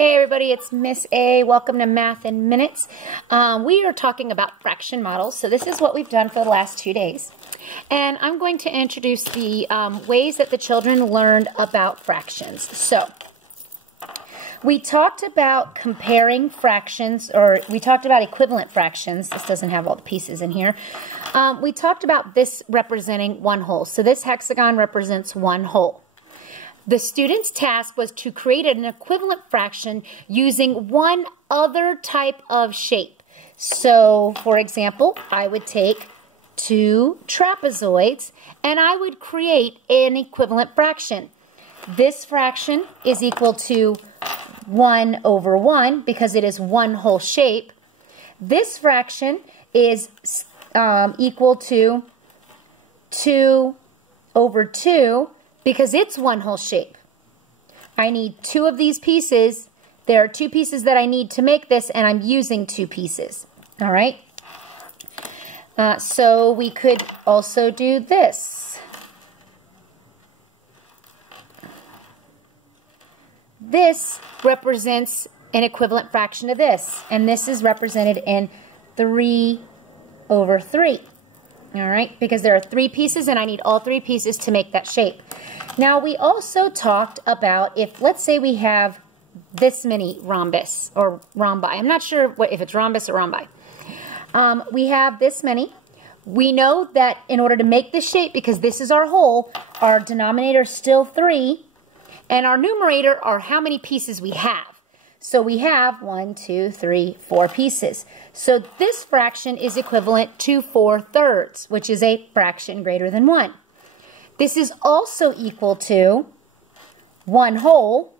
Hey everybody, it's Miss A. Welcome to Math in Minutes. We are talking about fraction models. So this is what we've done for the last 2 days. And I'm going to introduce the ways that the children learned about fractions. So we talked about comparing fractions, or we talked about equivalent fractions. This doesn't have all the pieces in here. We talked about this representing one whole. So this hexagon represents one whole. The student's task was to create an equivalent fraction using one other type of shape. So, for example, I would take 2 trapezoids and I would create an equivalent fraction. This fraction is equal to 1 over 1 because it is one whole shape. This fraction is equal to 2 over 2 because it's one whole shape. I need 2 of these pieces. There are 2 pieces that I need to make this, and I'm using 2 pieces. All right? So we could also do this. This represents an equivalent fraction of this, and this is represented in 3 over 3. All right, because there are 3 pieces and I need all 3 pieces to make that shape. Now we also talked about if, let's say we have this many rhombus or rhombi. I'm not sure if it's rhombus or rhombi. We have this many. We know that in order to make this shape, because this is our whole, our denominator is still 3, and our numerator are how many pieces we have. So we have 1, 2, 3, 4 pieces. So this fraction is equivalent to 4/3, which is a fraction greater than 1. This is also equal to 1 whole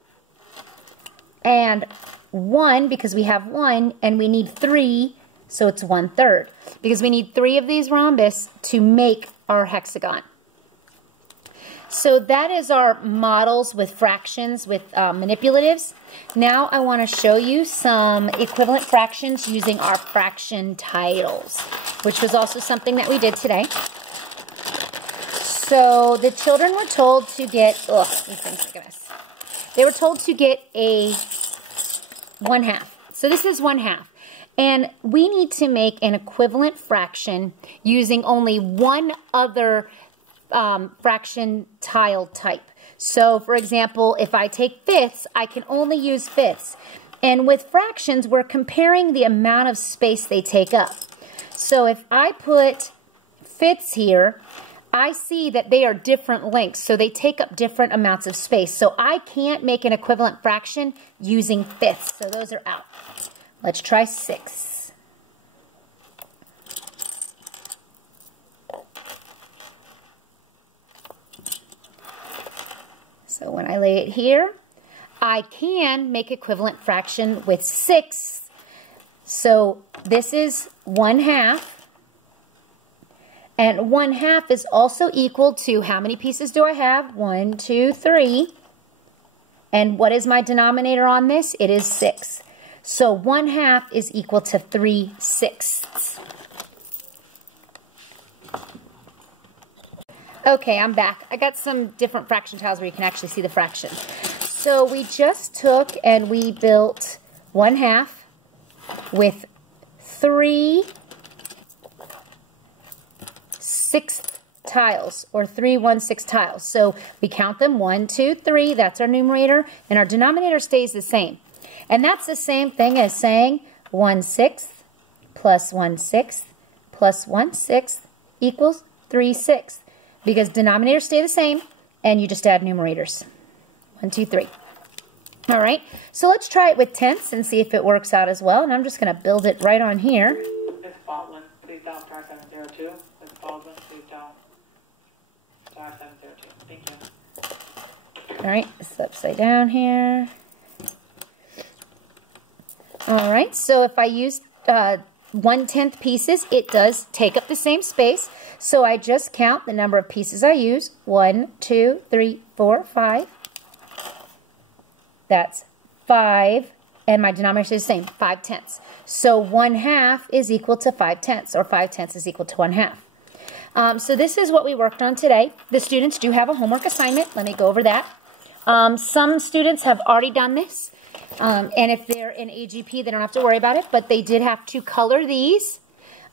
and 1 because we have 1 and we need 3, so it's 1/3 because we need 3 of these rhombus to make our hexagon. So that is our models with fractions, with manipulatives. Now I want to show you some equivalent fractions using our fraction titles, which was also something that we did today. So the children were told to get, these things are goodness. They were told to get a 1/2. So this is 1/2. And we need to make an equivalent fraction using only one other fraction tile type. So, for example, if I take fifths, I can only use fifths. And with fractions, we're comparing the amount of space they take up. So if I put fifths here, I see that they are different lengths, so they take up different amounts of space. So I can't make an equivalent fraction using fifths, so those are out. Let's try 6. So when I lay it here, I can make equivalent fraction with 6. So this is 1/2. And 1/2 is also equal to, how many pieces do I have? 1, 2, 3. And what is my denominator on this? It is 6. So 1/2 is equal to 3/6. Okay, I'm back. I got some different fraction tiles where you can actually see the fraction. So we just took and we built 1/2 with 3 1/6 tiles, or 3 1/6 tiles. So we count them 1, 2, 3. That's our numerator, and our denominator stays the same. And that's the same thing as saying 1/6 plus 1/6 plus 1/6 equals 3/6. Because denominators stay the same, and you just add numerators. 1, 2, 3. All right, so let's try it with tenths and see if it works out as well. And I'm just going to build it right on here. Miss Baldwin, please dial star 702. Miss Baldwin, please dial star 702. Thank you. All right, it's upside down here. All right, so if I use 1/10 pieces, it does take up the same space. So I just count the number of pieces I use. 1, 2, 3, 4, 5. That's 5. And my denominator is the same, 5/10. So 1/2 is equal to 5/10, or 5/10 is equal to 1/2. So this is what we worked on today. The students do have a homework assignment. Let me go over that. Some students have already done this, and if they're in AGP, they don't have to worry about it, but they did have to color these,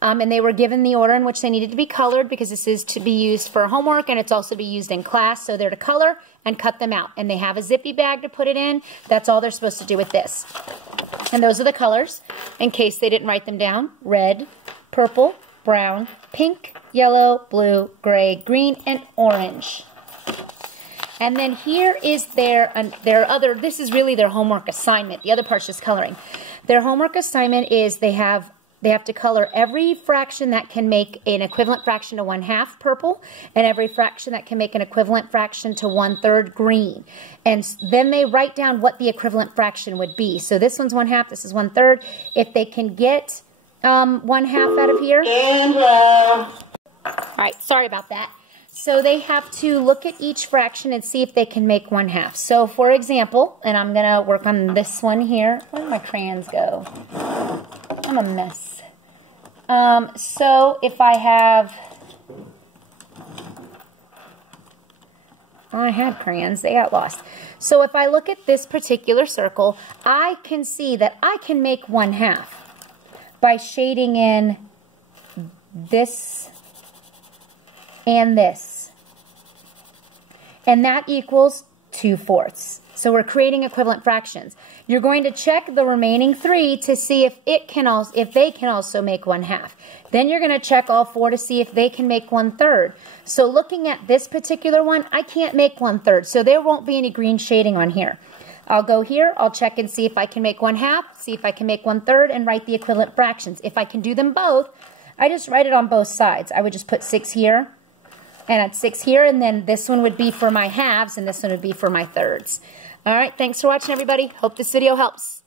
and they were given the order in which they needed to be colored because this is to be used for homework, and it's also to be used in class, so they're to color and cut them out. And they have a zippy bag to put it in. That's all they're supposed to do with this. And those are the colors, in case they didn't write them down. Red, purple, brown, pink, yellow, blue, gray, green, and orange. And then here is their other, this is really their homework assignment. The other part's just coloring. Their homework assignment is they have to color every fraction that can make an equivalent fraction to 1/2 purple, and every fraction that can make an equivalent fraction to 1/3 green. And then they write down what the equivalent fraction would be. So this one's 1/2, this is 1/3. If they can get 1/2 out of here. All right, sorry about that. So they have to look at each fraction and see if they can make 1/2. So for example, and I'm gonna work on this one here. Where did my crayons go? I'm a mess. So if I had crayons, they got lost. So if I look at this particular circle, I can see that I can make 1/2 by shading in this and this. And that equals 2/4. So we're creating equivalent fractions. You're going to check the remaining 3 to see if they can also make 1/2. Then you're going to check all 4 to see if they can make 1/3. So looking at this particular one, I can't make 1/3, so there won't be any green shading on here. I'll go here, I'll check and see if I can make 1/2, see if I can make 1/3, and write the equivalent fractions. If I can do them both, I just write it on both sides. I would just put 6 here, and at 6 here, and then this one would be for my halves, and this one would be for my thirds. All right, thanks for watching, everybody. Hope this video helps.